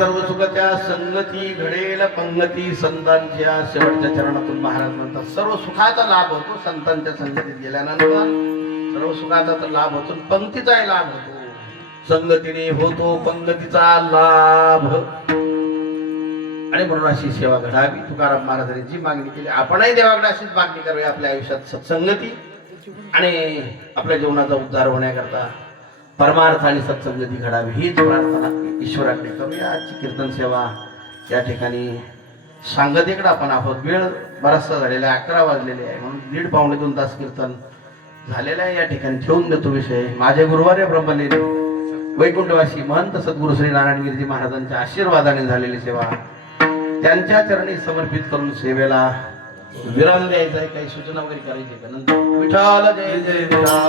सर्व सुखाच्या संगती घडेल पंगती संतांच्या शेवटच्या चरणातून महाराज म्हणतात सर्व सुखाचा लाभ होतो संतांच्या संगतीत गेल्यानंतर सर्व सुखाचा तर लाभ होतो पंक्तीचाही लाभ होतो संगतीने होतो पंगतीचा लाभ आणि म्हणून अशी सेवा घडावी तुकाराम महाराजांनी जी मागणी केली आपणही देवाकडे अशीच मागणी करावी आपल्या आयुष्यात सत्संगती आणि आपल्या जीवनाचा उद्धार होण्याकरता परमार्थ आणि सत्संगती घडावी हीच प्रार्थना ईश्वराकडे करूया. आजची कीर्तन सेवा या ठिकाणी सांगतेकडे आपण आहोत. वेळ बराचसा झालेला आहे 11 वाजलेले आहे म्हणून 1.5-2 तास कीर्तन झालेलं आहे. या ठिकाणी ठेवून देतो विषय. माझे गुरुवार्य ब्रह्मलीन वैकुंठवासी महंत सद्गुरु श्री नारायणगिरीजी महाराजांच्या आशीर्वादाने झालेली सेवा त्यांच्या चरणी समर्पित करून सेवेला विराम द्यायचा आहे. काही सूचना वगैरे करायची का नंतर विठ्ठल जय जय विठ्ठल.